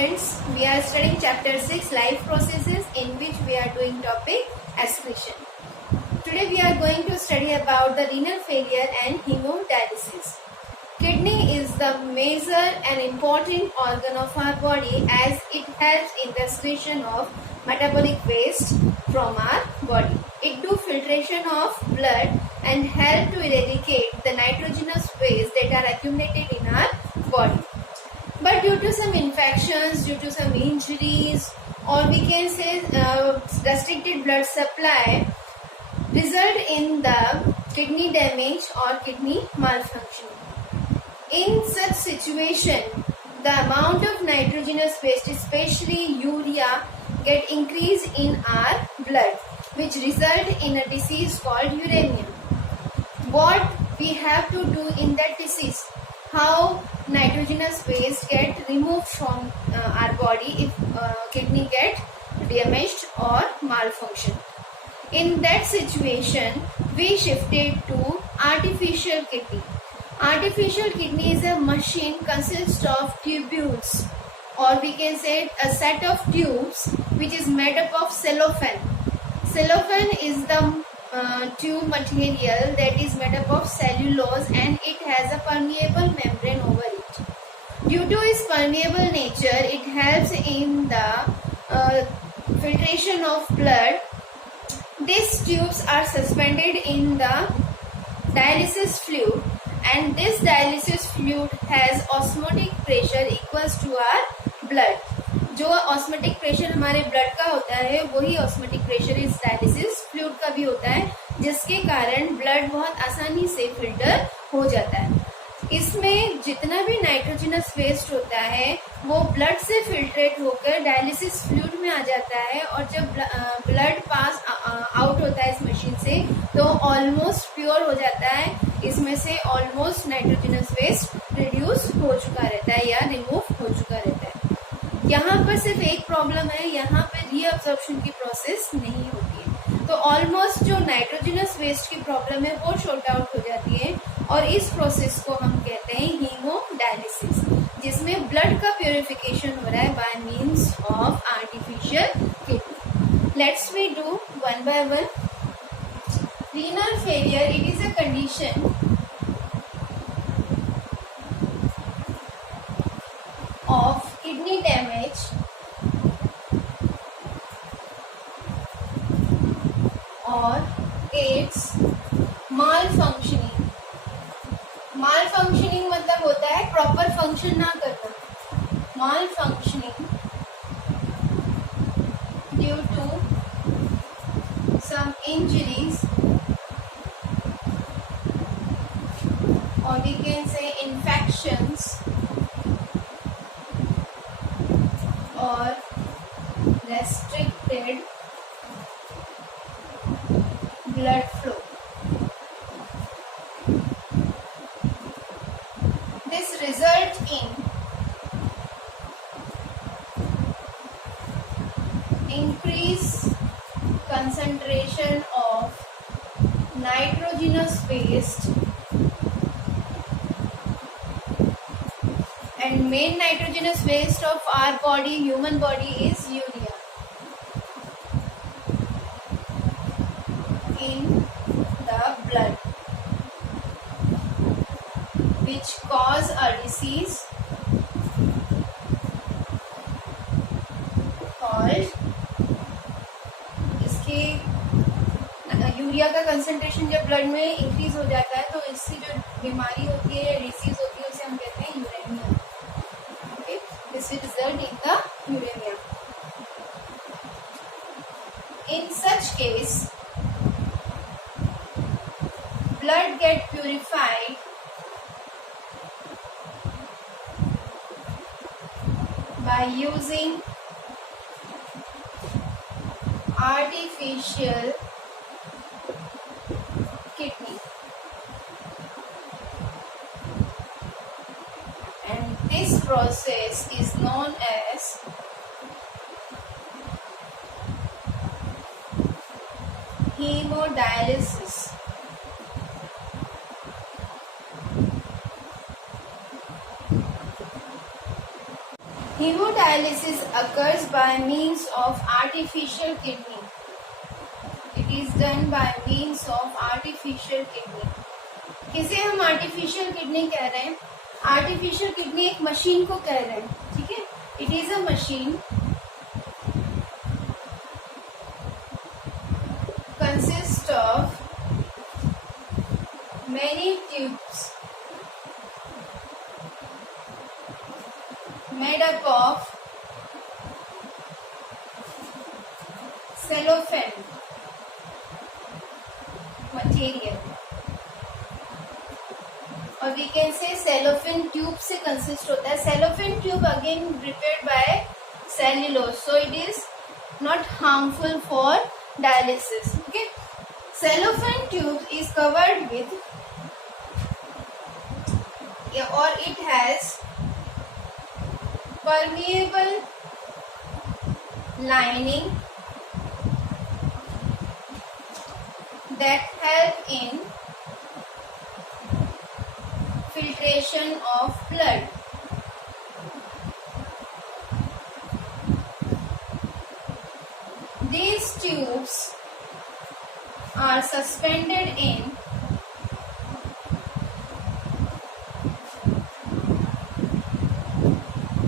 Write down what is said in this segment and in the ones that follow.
students, we are studying chapter 6 life processes, in which we are doing topic excretion. Today we are going to study about the renal failure and hemodialysis. Kidney is the major and important organ of our body as it helps in the excretion of metabolic waste from our body. It do filtration of blood and help to eradicate the nitrogenous waste that are accumulated in our body. But due to some infections, due to some injuries, or we can say restricted blood supply, result in the kidney damage or kidney malfunction. In such situation, the amount of nitrogenous waste, especially urea, get increased in our blood, which result in a disease called uremia. What we have to do in that disease? How nitrogenous waste get removed from our body if kidney get damaged or malfunction. In that situation, we shifted to artificial kidney. Artificial kidney is a machine consists of tubules, or we can say a set of tubes which is made up of cellophane. Cellophane is the tube material that is made up of cellulose, and it has a permeable membrane over it. Due to its permeable nature, it helps in the filtration of blood. These tubes are suspended in the dialysis fluid, and this dialysis fluid has osmotic pressure equals to our blood. जो osmotic pressure हमारे blood का होता है वही osmotic pressure इस dialysis fluid का भी होता है, जिसके कारण ब्लड बहुत आसानी से फिल्टर हो जाता है. इसमें जितना भी नाइट्रोजनस वेस्ट होता है वो ब्लड से फिल्ट्रेट होकर डायलिसिस फ्लूइड में आ जाता है, और जब ब्लड पास आउट होता है इस मशीन से तो ऑलमोस्ट प्योर हो जाता है. इसमें से ऑलमोस्ट नाइट्रोजनस वेस्ट रिड्यूस हो चुका रहता है या रिमूव हो चुका रहता है. यहाँ पर सिर्फ एक प्रॉब्लम है, यहाँ पे रीअब्जॉर्प्शन की प्रोसेस नहीं होती है, तो ऑलमोस्ट जो नाइट्रोजनस वेस्ट की प्रॉब्लम है वो शॉर्ट आउट हो जाती है, और इस प्रोसेस को हम कहते हैं हीमोडायलिसिस, जिसमें ब्लड का प्योरिफिकेशन हो रहा है by means of artificial kidney. Let's we do one by one. Renal failure, it is a condition of kidney damage or its malfunctioning. Malfunctioning मतलब होता है प्रॉपर फंक्शन ना करना. Malfunctioning due to some injuries, or we can say infections or restricted blood flow. This results in increased concentration of nitrogenous waste, and main nitrogenous waste of our body, human body, is urea in the blood, which cause a disease called, इसके urea का concentration जब blood में increase हो जाता है तो इससे जो बीमारी होती है या डिसीज होती है उसे हम कहते हैं uraemia. This will result in the uremia. In such case, blood get purified by using artificial kidney. And this process is known as hemodialysis. Hemodialysis occurs by means of artificial kidney. It is done by means of artificial kidney. किसे हम artificial kidney कह रहे हैं? Artificial kidney एक machine को कह रहे हैं, ठीक है? It is a machine consists of many tubes made up of cellophane material, और we can say cellophane tube से consist होता है. Cellophane tube again prepared by cellulose, so it is not harmful for dialysis. Okay, cellophane tube is covered with, or it has permeable lining that help in filtration of blood. These tubes are suspended in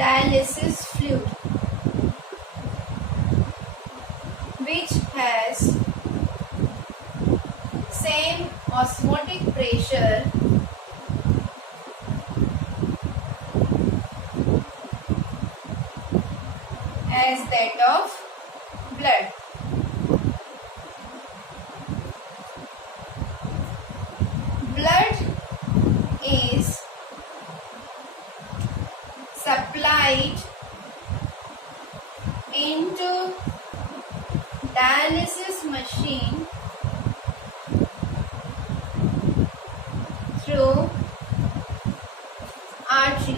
dialysis fluid, which has same osmotic pressure as that of blood. Blood is supplied into dialysis machine through artery.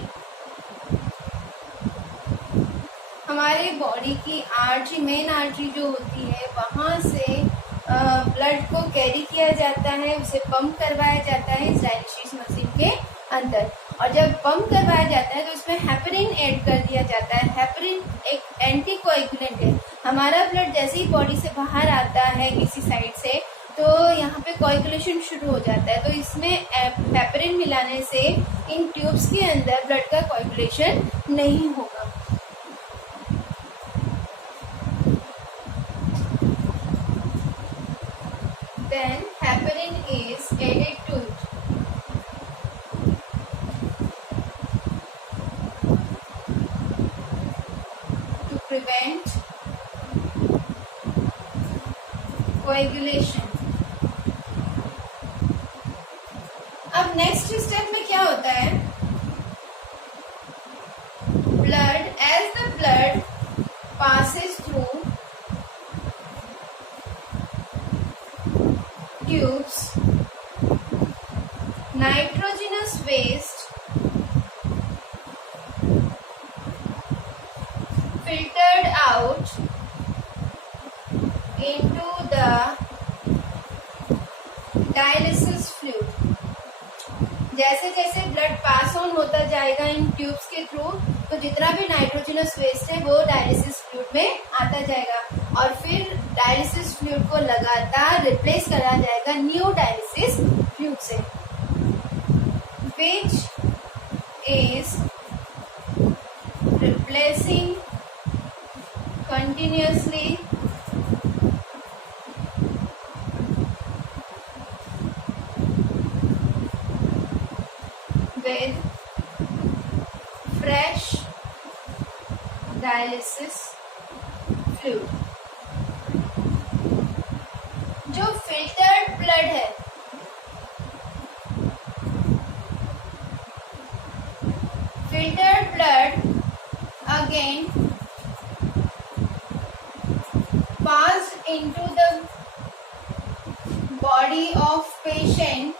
हमारे body की artery, main artery जो होती है, वहाँ से blood को carry किया जाता है, उसे पंप करवाया जाता है इस डायलिसिस मशीन के अंदर. और जब पंप करवाया जाता है तो उसमें हेपरिन ऐड कर दिया जाता है. हेपरिन एक एंटीकोएगुलेंट है. हमारा ब्लड जैसे ही बॉडी से बाहर आता है किसी साइड से, तो यहाँ पे कोएगुलेशन शुरू हो जाता है. तो इसमें हेपरिन मिलाने से इन ट्यूब्स के अंदर ब्लड का कोएगुलेशन नहीं होगा. Then heparin is added to it to prevent coagulation. अब नेक्स्ट स्टेप में क्या होता है? Blood, as the blood passes through tubes, nitrogenous waste filtered out into the dialysis fluid. जैसे जैसे ब्लड पास ऑन होता जाएगा इन ट्यूब्स के थ्रू, तो जितना भी नाइट्रोजनस वेस्ट है वो डायलिसिस फ्लूइड में आता जाएगा, और फिर डायलिसिस फ्लूइड को लगातार रिप्लेस करा जाएगा न्यू डायलिसिस फ्लूइड से, which is replacing continuously with fresh dialysis fluid. जो फिल्टर्ड ब्लड है, filtered blood again passed into the body of patient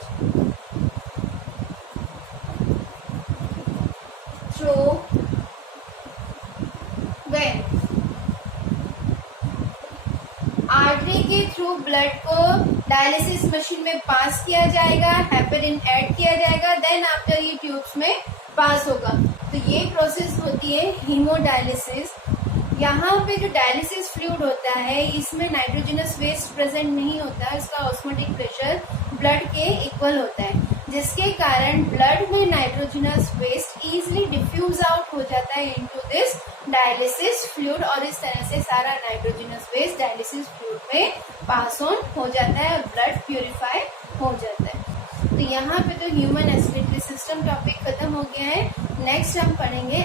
through vein. Artery के थ्रू ब्लड को डायलिसिस मशीन में पास किया जाएगा, हेपरिन ऐड किया जाएगा, देन आफ्टर ये ट्यूब्स में पास होगा। तो ये प्रोसेस होती है हीमोडायलिसिस। यहाँ पे जो डायलिसिस फ्लूइड होता है इसमें नाइट्रोजनस वेस्ट प्रेजेंट नहीं होता है, इसका ऑस्मोटिक प्रेशर ब्लड के इक्वल होता है, जिसके कारण ब्लड में nitrogenous waste easily diffuse out हो जाता है इनटू दिस डायलिसिस फ्लूइड, और इस तरह से सारा नाइट्रोजनस वेस्ट डायलिसिस फ्लूइड में पास ऑन हो जाता है और ब्लड प्यूरिफाई हो जाता है। तो यहाँ पे तो ह्यूमन एस्पिरेटरी सिस्टम टॉपिक खत्म हो गया है। नेक्स्ट हम पढ़ेंगे